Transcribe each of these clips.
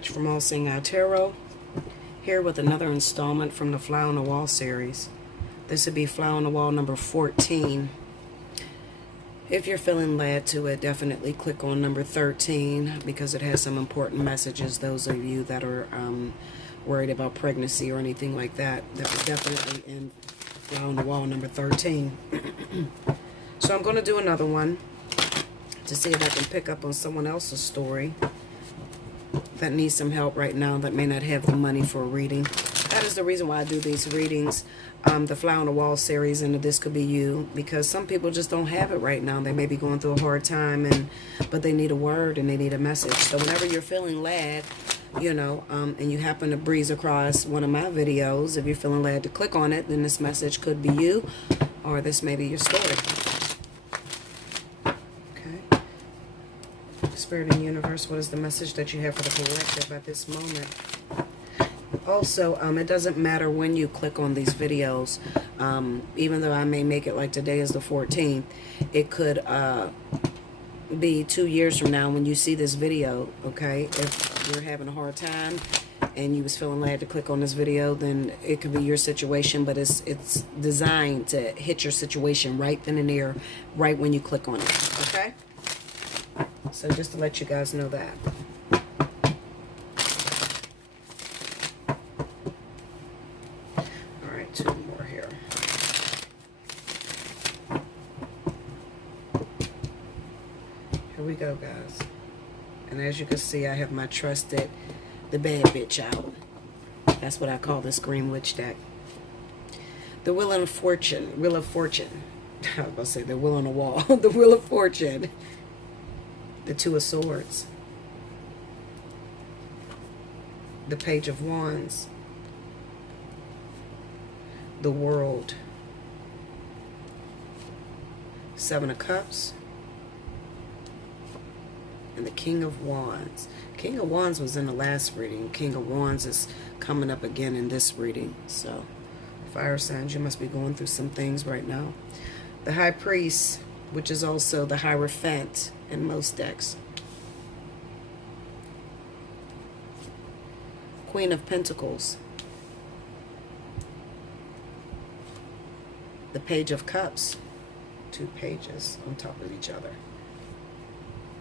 much from Allseeingeyetarot. Here with another installment from the Fly on the Wall series. This would be Fly on the Wall number 14. If you're feeling led to it, definitely click on number 13 because it has some important messages. Those of you that are worried about pregnancy or anything like that, that's definitely in Fly on the Wall number 13. So I'm going to do another one to see if I can pick up on someone else's story that needs some help right now, that may not have the money for a reading. That is the reason why I do these readings, the Fly on the Wall series, and This Could Be You, because some people just don't have it right now. They may be going through a hard time, but they need a word and they need a message. So whenever you're feeling led, you know, and you happen to breeze across one of my videos, if you're feeling led to click on it, then this message could be you, or this may be your story. Spirit and universe, what is the message that you have for the collective at this moment? Also, it doesn't matter when you click on these videos, even though I may make it like today is the 14th, it could be 2 years from now when you see this video, okay? If you're having a hard time and you was feeling led to click on this video, then it could be your situation, but it's designed to hit your situation right then and there, right when you click on it, okay? So just to let you guys know that. All right, 2 more here. Here we go, guys. And as you can see, I have my trusted, the bad bitch out. That's what I call this Green Witch deck. The Wheel of Fortune. Wheel of Fortune. I was about to say the Wheel on the Wall. The Wheel of Fortune. The Two of Swords, the Page of Wands, the World, Seven of Cups, and the King of Wands. King of Wands was in the last reading. King of Wands is coming up again in this reading. So, fire signs, you must be going through some things right now. The High Priest, which is also the Hierophant in most decks. Queen of Pentacles. The Page of Cups. 2 pages on top of each other.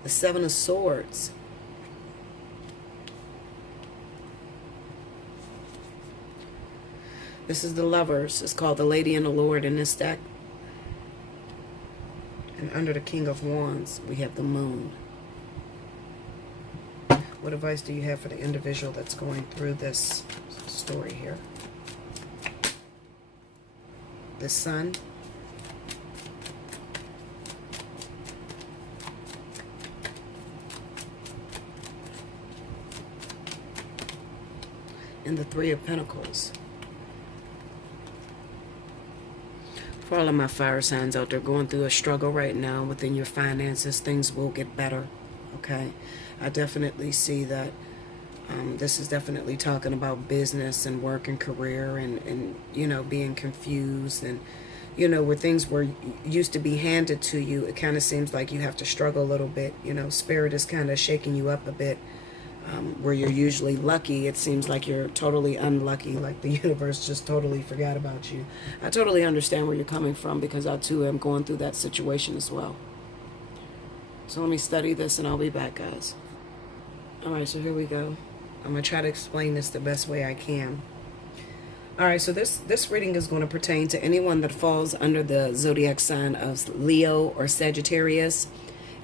The Seven of Swords. This is the Lovers. It's called the Lady and the Lord in this deck. And under the King of Wands, we have the Moon. What advice do you have for the individual that's going through this story here? The Sun. And the Three of Pentacles. For all of my fire signs out there going through a struggle right now within your finances, things will get better, okay? I definitely see that this is definitely talking about business and work and career and you know, being confused and, you know, where things were used to be handed to you, it kind of seems like you have to struggle a little bit. You know, Spirit is kind of shaking you up a bit. Where you're usually lucky, it seems like you're totally unlucky, like the universe just totally forgot about you. I totally understand where you're coming from because I too am going through that situation as well. So let me study this and I'll be back, guys. Alright, so here we go. I'm going to try to explain this the best way I can. Alright, so this reading is going to pertain to anyone that falls under the zodiac sign of Leo or Sagittarius,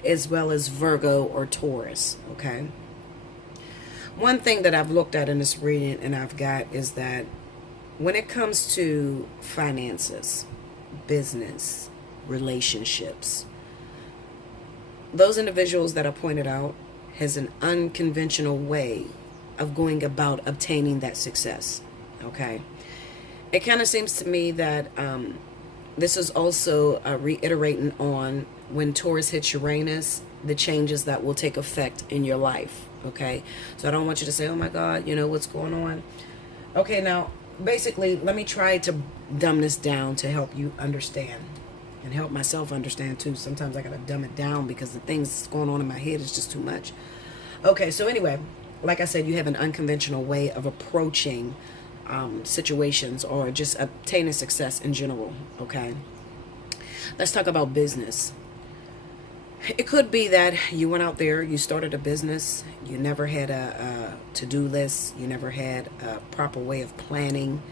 as well as Virgo or Taurus, okay? One thing that I've looked at in this reading and I've got is that when it comes to finances, business, relationships, those individuals that I pointed out has an unconventional way of going about obtaining that success, okay? It kind of seems to me that this is also reiterating on when Taurus hits Uranus, the changes that will take effect in your life. Okay, so I don't want you to say, oh my God, you know, what's going on? Okay, now, basically, let me try to dumb this down to help you understand and help myself understand too. Sometimes I gotta dumb it down because the things that's going on in my head is just too much. Okay, so anyway, like I said, you have an unconventional way of approaching situations or just obtaining success in general. Okay, let's talk about business. It could be that you went out there, you started a business, you never had a to-do list, you never had a proper way of planning,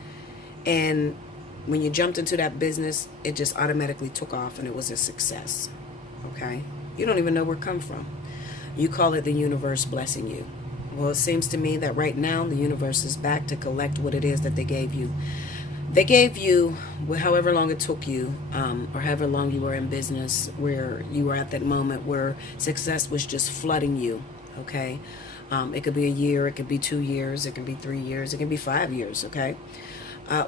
and when you jumped into that business, it just automatically took off and it was a success. Okay, you don't even know where it come from. You call it the universe blessing you. Well, it seems to me that right now the universe is back to collect what it is that they gave you. They gave you however long it took you, or however long you were in business, where you were at that moment where success was just flooding you. Okay, it could be a year, it could be 2 years, it could be 3 years, it can be 5 years. Okay,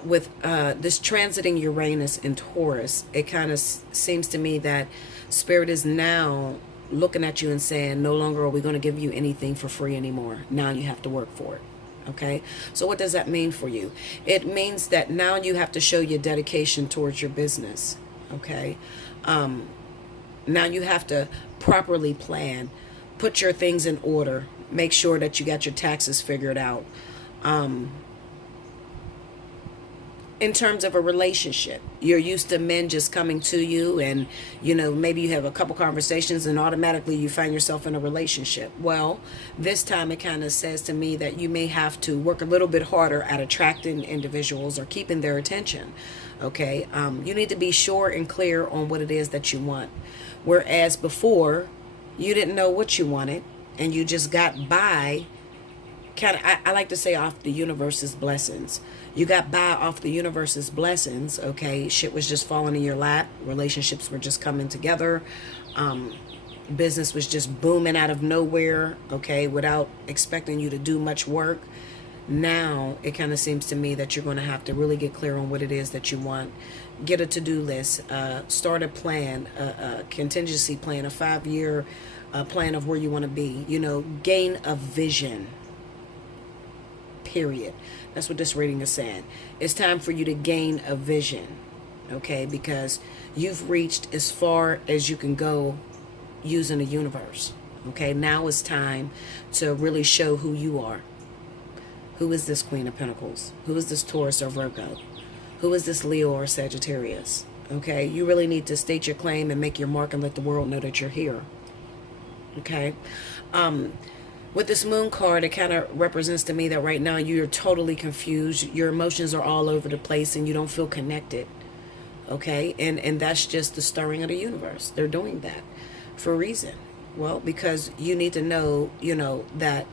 with this transiting Uranus in Taurus, it kind of seems to me that Spirit is now looking at you and saying, no longer are we going to give you anything for free anymore. Now you have to work for it. Okay, so what does that mean for you? It means that now you have to show your dedication towards your business. Okay, now you have to properly plan, put your things in order, make sure that you got your taxes figured out. In terms of a relationship, you're used to men just coming to you and, maybe you have a couple conversations and automatically you find yourself in a relationship. Well, this time it kind of says to me that you may have to work a little bit harder at attracting individuals or keeping their attention. Okay, you need to be sure and clear on what it is that you want. Whereas before, you didn't know what you wanted and you just got by. I like to say off the universe's blessings. You got by off the universe's blessings. Okay, shit was just falling in your lap. Relationships were just coming together. Business was just booming out of nowhere. Okay, without expecting you to do much work. Now it kind of seems to me that you're going to have to really get clear on what it is that you want. Get a to-do list. Start a plan, a contingency plan, a 5-year plan of where you want to be. Gain a vision. Period. That's what this reading is saying. It's time for you to gain a vision, okay? Because you've reached as far as you can go using the universe, okay? Now it's time to really show who you are. Who is this Queen of Pentacles? Who is this Taurus or Virgo? Who is this Leo or Sagittarius? Okay? You really need to state your claim and make your mark and let the world know that you're here, okay? With this moon card, it kind of represents to me that right now you're totally confused. Your emotions are all over the place and you don't feel connected. Okay? And that's just the stirring of the universe. They're doing that for a reason. Well, because you need to know, that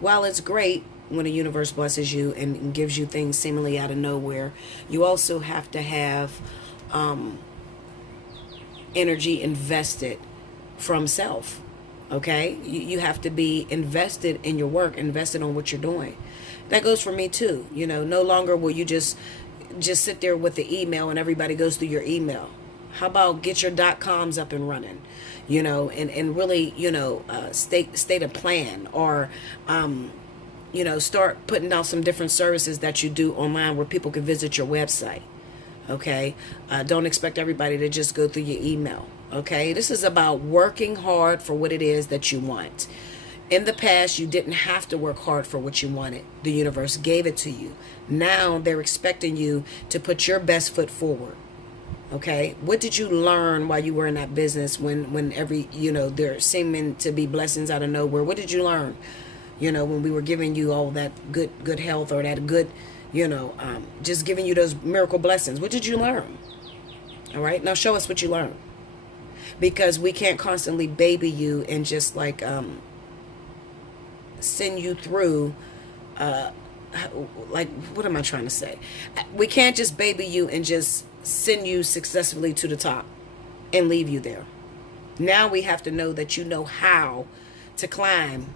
while it's great when the universe blesses you and gives you things seemingly out of nowhere, you also have to have energy invested from self. Okay, you have to be invested in your work, invested on what you're doing. That goes for me too. No longer will you just sit there with the email and everybody goes through your email. How about get your .coms up and running, and really, state a plan, or start putting out some different services that you do online where people can visit your website. Okay, don't expect everybody to just go through your email. Okay, this is about working hard for what it is that you want. In the past, you didn't have to work hard for what you wanted. The universe gave it to you. Now they're expecting you to put your best foot forward. Okay, what did you learn while you were in that business when there seeming to be blessings out of nowhere? What did you learn? When we were giving you all that good health or that good, just giving you those miracle blessings. What did you learn? All right, now show us what you learned. Because we can't constantly baby you and just send you through, what am I trying to say? We can't just baby you and just send you successfully to the top and leave you there. Now we have to know that you know how to climb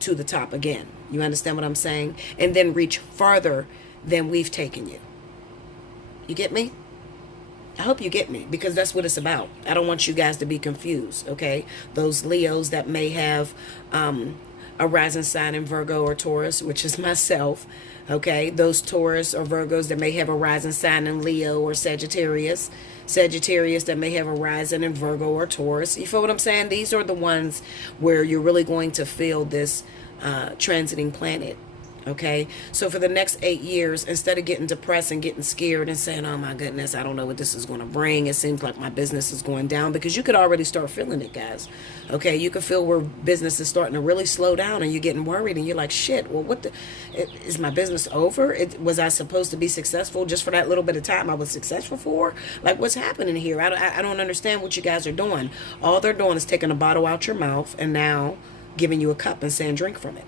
to the top again. You understand what I'm saying? And then reach farther than we've taken you. You get me? I hope you get me, because that's what it's about. I don't want you guys to be confused, okay? Those Leos that may have a rising sign in Virgo or Taurus, which is myself. Okay, those Taurus or Virgos that may have a rising sign in Leo or Sagittarius. Sagittarius that may have a rising in Virgo or Taurus. You feel what I'm saying? These are the ones where you're really going to feel this transiting planet. Okay, so for the next 8 years, instead of getting depressed and getting scared and saying, oh my goodness, I don't know what this is going to bring, it seems like my business is going down, because you could already start feeling it, guys. Okay, you can feel where business is starting to really slow down and you're getting worried and you're like, shit, well, is my business over? Was I supposed to be successful just for that little bit of time I was successful for? Like, what's happening here? I don't understand what you guys are doing. All they're doing is taking a bottle out your mouth and now giving you a cup and saying, drink from it.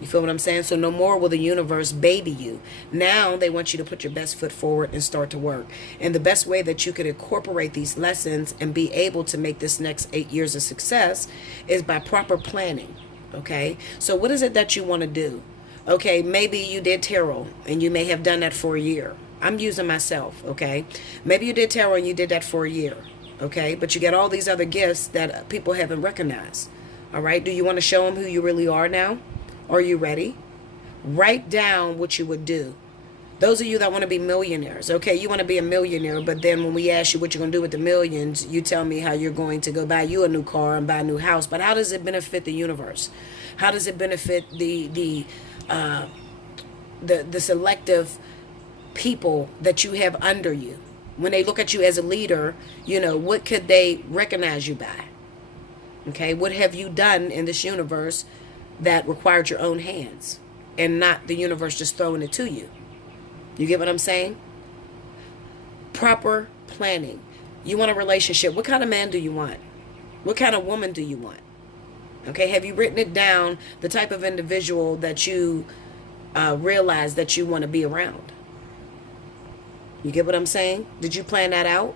You feel what I'm saying? So no more will the universe baby you. Now they want you to put your best foot forward and start to work. And the best way that you could incorporate these lessons and be able to make this next 8 years a success is by proper planning. Okay? So what is it that you want to do? Okay, maybe you did tarot and you may have done that for a year. I'm using myself, okay? Maybe you did tarot and you did that for a year, okay? But you get all these other gifts that people haven't recognized. All right? Do you want to show them who you really are now? Are you ready? Write down what you would do. Those of you that want to be millionaires, okay, you want to be a millionaire, but then when we ask you what you're going to do with the millions, you tell me how you're going to go buy you a new car and buy a new house. But how does it benefit the universe? How does it benefit the selective people that you have under you? When they look at you as a leader, you know, what could they recognize you by? Okay, what have you done in this universe that required your own hands and not the universe just throwing it to you? You get what I'm saying? Proper planning. You want a relationship. What kind of man do you want? What kind of woman do you want? Okay, have you written it down, the type of individual that you realize that you want to be around? You get what I'm saying? Did you plan that out?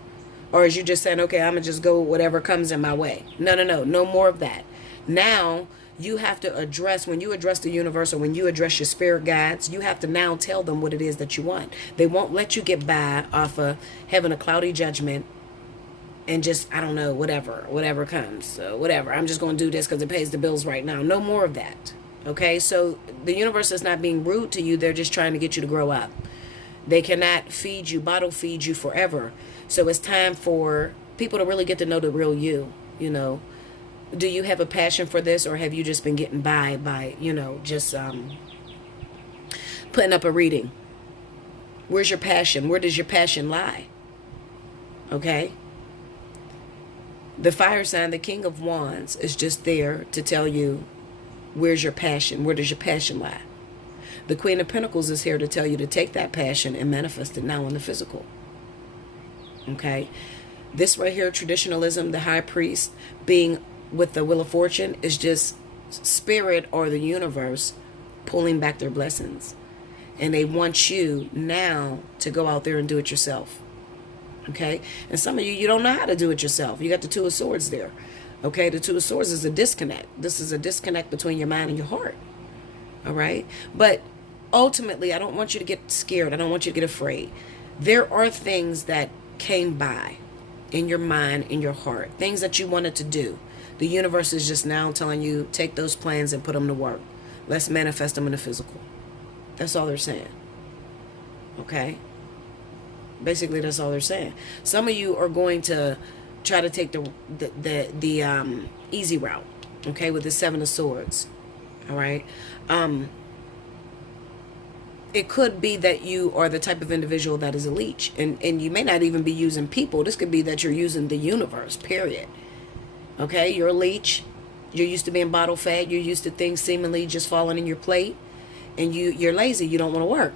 Or is you just saying, okay, I'm going to just go with whatever comes in my way? No more of that. Now, you have to address, when you address the universe or when you address your spirit guides, you have to now tell them what it is that you want. They won't let you get by off of having a cloudy judgment and just, I don't know, whatever comes. So whatever, I'm just going to do this because it pays the bills right now. No more of that. Okay, so the universe is not being rude to you. They're just trying to get you to grow up. They cannot feed you, bottle feed you forever. So it's time for people to really get to know the real you, you know. Do you have a passion for this, or have you just been getting by, you know, just putting up a reading? Where's your passion? Where does your passion lie? Okay? The fire sign, the King of Wands, is just there to tell you, where's your passion? Where does your passion lie? The Queen of Pentacles is here to tell you to take that passion and manifest it now in the physical. Okay? This right here, traditionalism, the high priest, being with the Wheel of Fortune, is just spirit or the universe pulling back their blessings. And they want you now to go out there and do it yourself. Okay? And some of you don't know how to do it yourself. You got the Two of Swords there. Okay? The Two of Swords is a disconnect. This is a disconnect between your mind and your heart. All right? But ultimately, I don't want you to get scared. I don't want you to get afraid. There are things that came by in your mind, in your heart. Things that you wanted to do. The universe is just now telling you, take those plans and put them to work. Let's manifest them in the physical. That's all they're saying. Okay? Basically, that's all they're saying. Some of you are going to try to take the easy route. Okay? With the Seven of Swords. All right? It could be that you are the type of individual that is a leech. And you may not even be using people. This could be that you're using the universe, period. Okay, you're a leech. You're used to being bottle fed. You're used to things seemingly just falling in your plate. And you're lazy. You don't want to work.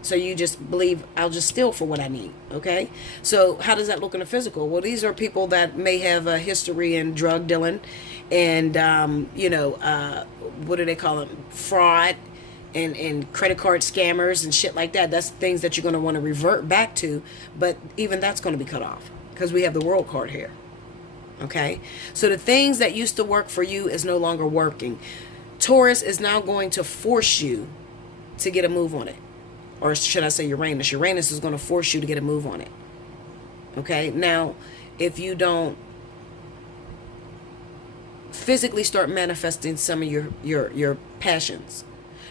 So you just believe, I'll just steal for what I need. Okay? So how does that look in the physical? Well, these are people that may have a history in drug dealing and, what do they call them? Fraud and credit card scammers and shit like that. That's things that you're going to want to revert back to. But even that's going to be cut off because we have the World card here. Okay, so the things that used to work for you is no longer working. Taurus is now going to force you to get a move on it. Or should I say Uranus? Uranus is going to force you to get a move on it. Okay, now, if you don't physically start manifesting some of your passions,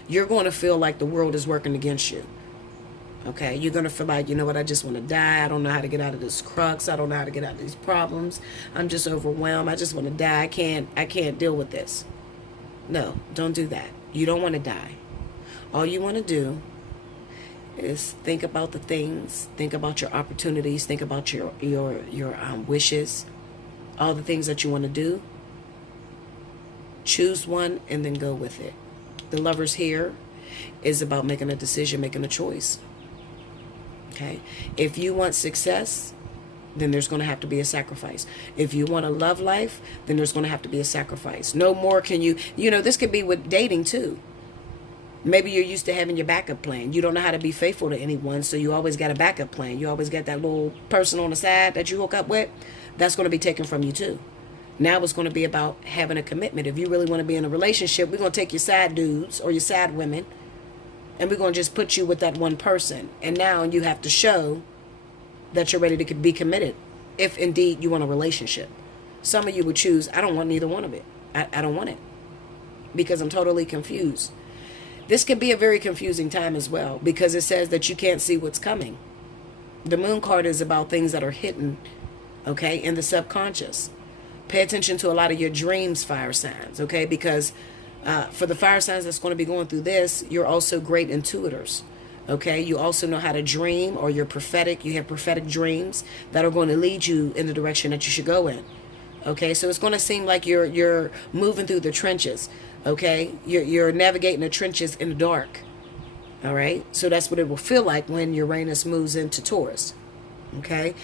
you're going to feel like the world is working against you. Okay, you're going to feel like, you know what, I just want to die. I don't know how to get out of this crux. I don't know how to get out of these problems. I'm just overwhelmed. I just want to die. I can't deal with this. No, don't do that. You don't want to die. All you want to do is think about the things, think about your opportunities, think about your wishes, all the things that you want to do. Choose one and then go with it. The Lovers here is about making a decision, making a choice. Okay? If you want success, then there's going to have to be a sacrifice. If you want a love life, then there's going to have to be a sacrifice. No more can you know, this could be with dating too. Maybe you're used to having your backup plan. You don't know how to be faithful to anyone, so you always got a backup plan. You always got that little person on the side that you hook up with. That's going to be taken from you too. Now it's going to be about having a commitment. If you really want to be in a relationship, we're going to take your side dudes or your side women, and we're going to just put you with that one person. And now you have to show that you're ready to be committed, if indeed you want a relationship. Some of you would choose, I don't want neither one of it. I don't want it because I'm totally confused. This can be a very confusing time as well, because it says that you can't see what's coming. The moon card is about things that are hidden, okay, in the subconscious. Pay attention to a lot of your dreams, fire signs, okay, because for the fire signs that's going to be going through this, you're also great intuitors, okay? You also know how to dream, or you're prophetic. You have prophetic dreams that are going to lead you in the direction that you should go in, okay? So it's going to seem like you're moving through the trenches. Okay, you're navigating the trenches in the dark. All right, so that's what it will feel like when Uranus moves into Taurus. Okay,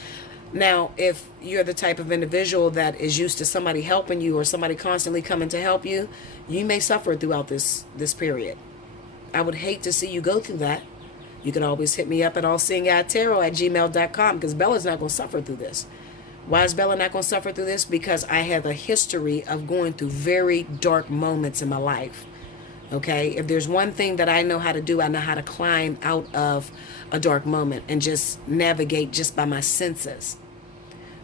now if you're the type of individual that is used to somebody helping you or somebody constantly coming to help you, you may suffer throughout this period. I would hate to see you go through that. You can always hit me up at allseeingeyetarot@gmail.com, because Bella's not going to suffer through this. Why is Bella not going to suffer through this? Because I have a history of going through very dark moments in my life. Okay? If there's one thing that I know how to do, I know how to climb out of a dark moment and just navigate just by my senses.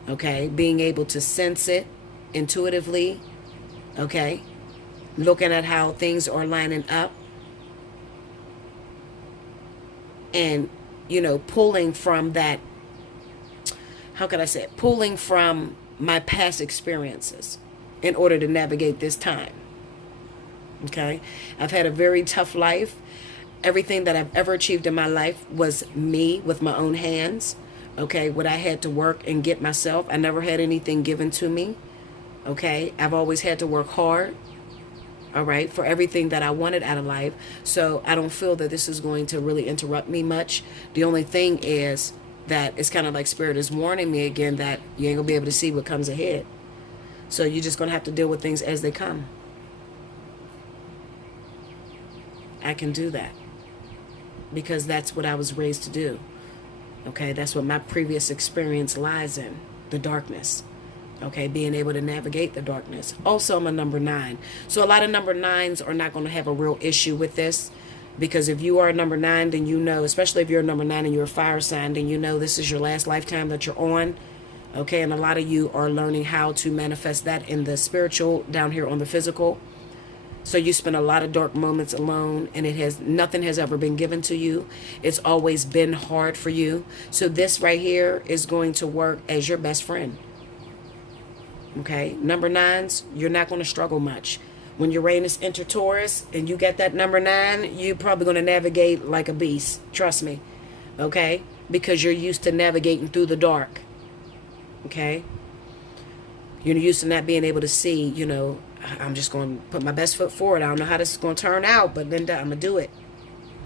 Okay? Being able to sense it intuitively. Okay? Looking at how things are lining up. And, you know, pulling from that, how could I say it? Pulling from my past experiences in order to navigate this time. Okay? I've had a very tough life. Everything that I've ever achieved in my life was me with my own hands. Okay? What I had to work and get myself. I never had anything given to me. Okay? I've always had to work hard. All right? For everything that I wanted out of life. So I don't feel that this is going to really interrupt me much. The only thing is that it's kind of like Spirit is warning me again that you ain't gonna be able to see what comes ahead. So you're just gonna have to deal with things as they come. I can do that because that's what I was raised to do. Okay, that's what my previous experience lies in, the darkness. Okay, being able to navigate the darkness. Also, I'm a number 9. So a lot of number 9s are not going to have a real issue with this. Because if you are a number 9, then you know, especially if you're a number 9 and you're a fire sign, then you know this is your last lifetime that you're on. Okay, and a lot of you are learning how to manifest that in the spiritual down here on the physical. So you spend a lot of dark moments alone, and nothing has ever been given to you. It's always been hard for you. So this right here is going to work as your best friend. Okay, number 9s, you're not going to struggle much. When Uranus enter Taurus and you get that number 9, you're probably going to navigate like a beast. Trust me. Okay? Because you're used to navigating through the dark. Okay? You're used to not being able to see, you know, I'm just going to put my best foot forward. I don't know how this is going to turn out, but then I'm going to do it.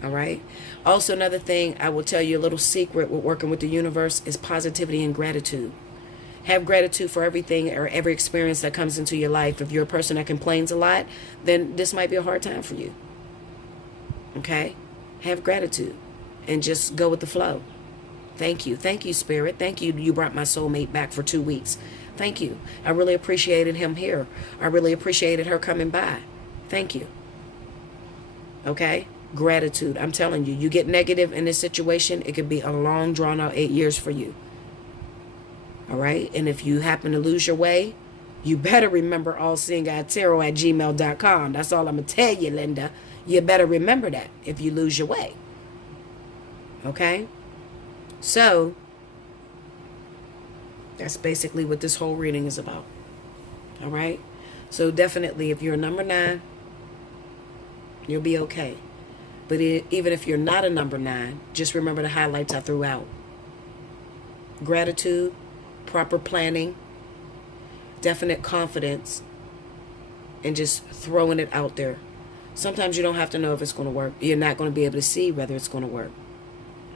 All right? Also, another thing I will tell you, a little secret with working with the universe is positivity and gratitude. Have gratitude for everything or every experience that comes into your life. If you're a person that complains a lot, then this might be a hard time for you. Okay? Have gratitude and just go with the flow. Thank you. Thank you, Spirit. Thank you. You brought my soulmate back for 2 weeks. Thank you. I really appreciated him here. I really appreciated her coming by. Thank you. Okay? Gratitude. I'm telling you, you get negative in this situation, it could be a long, drawn out 8 years for you. All right? And if you happen to lose your way, You better remember Allseeingeyetarot at gmail.com. That's all I'm going to tell you, Linda. You better remember that if you lose your way. Okay? So, that's basically what this whole reading is about. All right? So definitely, if you're a number 9, you'll be okay. But even if you're not a number 9, just remember the highlights I threw out. Gratitude, proper planning, definite confidence, and just throwing it out there. Sometimes you don't have to know if it's going to work. You're not going to be able to see whether it's going to work.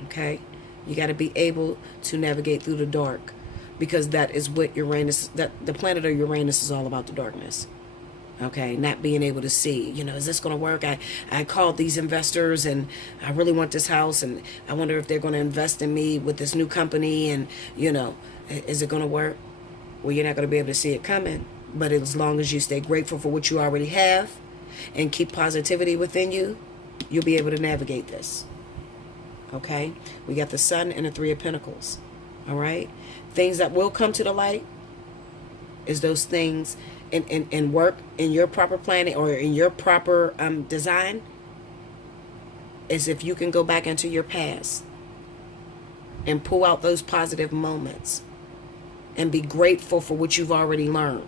Okay? You got to be able to navigate through the dark, because that is what Uranus, that the planet of Uranus is all about, the darkness. Okay, not being able to see, is this going to work? I called these investors and I really want this house, and I wonder if they're going to invest in me with this new company, and, is it going to work? Well, you're not going to be able to see it coming, but as long as you stay grateful for what you already have and keep positivity within you, you'll be able to navigate this. Okay, we got the Sun and the Three of Pentacles. All right, things that will come to the light is those things in work, in your proper planning, or in your proper design, is if you can go back into your past and pull out those positive moments and be grateful for what you've already learned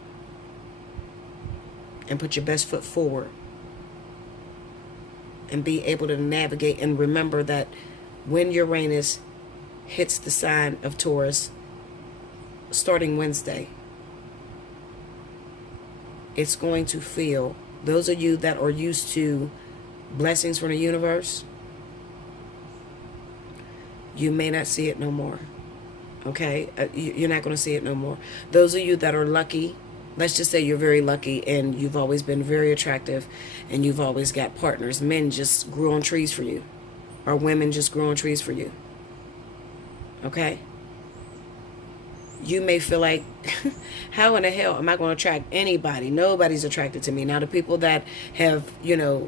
and put your best foot forward and be able to navigate. And remember that when Uranus hits the sign of Taurus starting Wednesday, it's going to feel, those of you that are used to blessings from the universe, you may not see it no more. Okay? You're not going to see it no more. Those of you that are lucky, let's just say you're very lucky and you've always been very attractive and you've always got partners. Men just grew on trees for you, or women just grew on trees for you. Okay? You may feel like, how in the hell am I going to attract anybody? Nobody's attracted to me. Now, the people that have,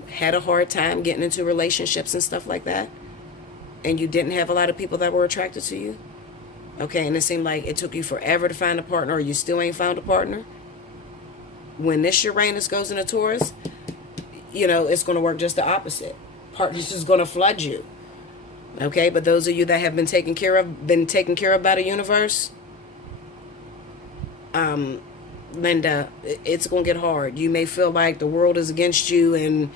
had a hard time getting into relationships and stuff like that, and you didn't have a lot of people that were attracted to you, okay, and it seemed like it took you forever to find a partner, or you still ain't found a partner, when this Uranus goes into Taurus, it's going to work just the opposite. Partners is going to flood you. Okay, but those of you that have been taken care of by the universe, Linda, it's going to get hard. You may feel like the world is against you,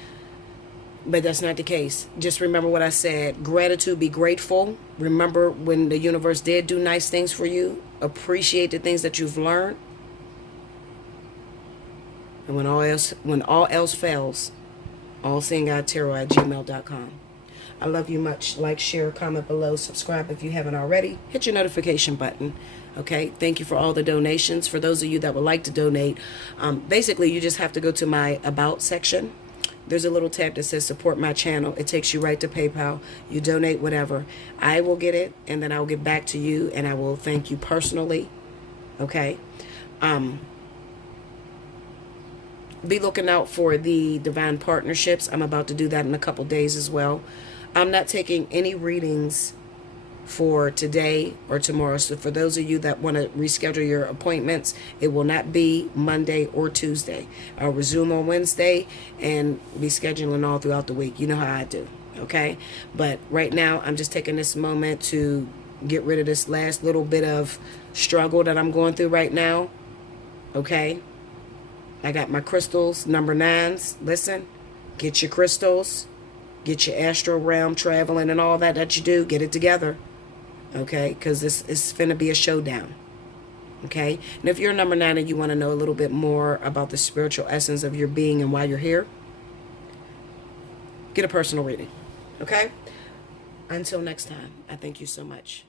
but that's not the case. Just remember what I said. Gratitude, be grateful. Remember when the universe did do nice things for you. Appreciate the things that you've learned. And when all else fails, Allseeingeyetarot at gmail.com. I love you much. Like, share, comment below, subscribe if you haven't already. Hit your notification button. Okay, thank you for all the donations. For those of you that would like to donate, basically you just have to go to my About section. There's a little tab that says Support My Channel. It takes you right to PayPal. You donate whatever. I will get it, and then I will get back to you, and I will thank you personally. Okay. Be looking out for the Divine Partnerships. I'm about to do that in a couple days as well. I'm not taking any readings for today or tomorrow. So for those of you that want to reschedule your appointments, it will not be Monday or Tuesday. I'll resume on Wednesday and be scheduling all throughout the week. You know how I do. Okay? But right now, I'm just taking this moment to get rid of this last little bit of struggle that I'm going through right now. Okay? I got my crystals, number 9s. Listen, get your crystals. Get your astral realm traveling and all that you do. Get it together. Okay? Because this is finna be a showdown. Okay? And if you're a number 9 and you want to know a little bit more about the spiritual essence of your being and why you're here, get a personal reading. Okay? Until next time, I thank you so much.